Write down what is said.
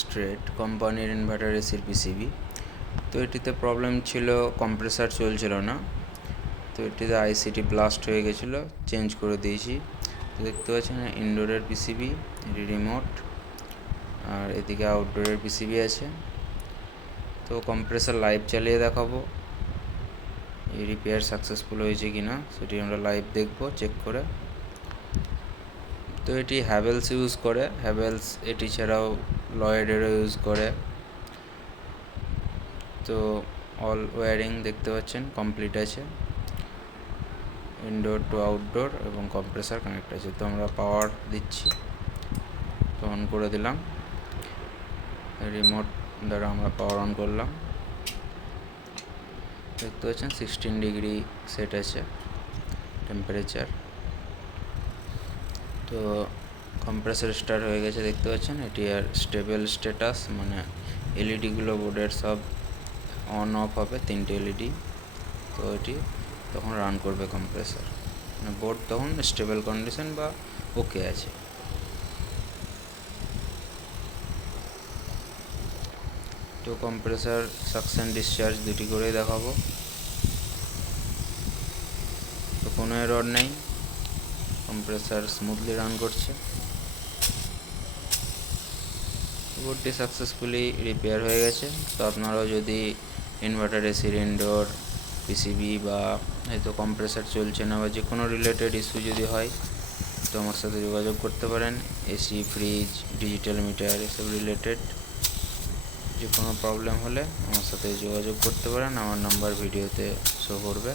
Straight কোম্পানির inverter এসির PCB. তো এটিতে প্রবলেম ছিল, কম্প্রেসার চলছিল না। তো এটিতে আইসিটি ব্লাস্ট হয়ে গেছিলো, চেঞ্জ করে দিয়েছি। তো দেখতে পাচ্ছেন ইনডোরের পিসিবি, এটি রিমোট, আর এদিকে আউটডোরের পিসিবি আছে। তো কম্প্রেসার লাইভ চালিয়ে দেখাবো এই রিপেয়ার সাকসেসফুল হয়েছে কিনা, সেটি আমরা লাইভ দেখব চেক করে। তো এটি হ্যাভেলস ইউজ করে, হ্যাভেলস এটি ছাড়াও লয়েডেরও ইউজ করে। তো অল ওয়্যারিং দেখতে পাচ্ছেন কমপ্লিট আছে, ইনডোর টু আউটডোর এবং কম্প্রেসার কানেক্ট আছে। তো আমরা পাওয়ার দিচ্ছি, তো অন করে দিলাম, রিমোট দ্বারা আমরা পাওয়ার অন করলাম। দেখতে পাচ্ছেন 16 ডিগ্রি সেট আছে টেম্পারেচার। তো কম্প্রেসার স্টার্ট হয়ে গেছে, দেখতে পাচ্ছেন এটি আর স্টেবল স্ট্যাটাস, মানে এলইডিগুলো বোর্ডের সব অন অফ হবে, 3টে এলইডি। তো এটি তখন রান করবে কম্প্রেসার, মানে বোর্ড তখন স্টেবল কন্ডিশন বা ওকে আছে। তো কম্প্রেসার সাকশন ডিসচার্জ দুটি করেই দেখাবো। তো কোনো এরর নেই, কম্প্রেসার স্মুথলি রান করছে। বোর্ডটি সাকসেসফুলি রিপেয়ার হয়ে গেছে। তো আপনারাও যদি ইনভার্টার এসির ইনডোর পিসিবি বা হয়তো কম্প্রেসার চলছে না বা যে কোনো রিলেটেড ইস্যু যদি হয়, তো আমার সাথে যোগাযোগ করতে পারেন। এসি, ফ্রিজ, ডিজিটাল মিটার এসব রিলেটেড যে কোনো প্রবলেম হলে আমার সাথে যোগাযোগ করতে পারেন। আমার নাম্বার ভিডিওতে শো করবে।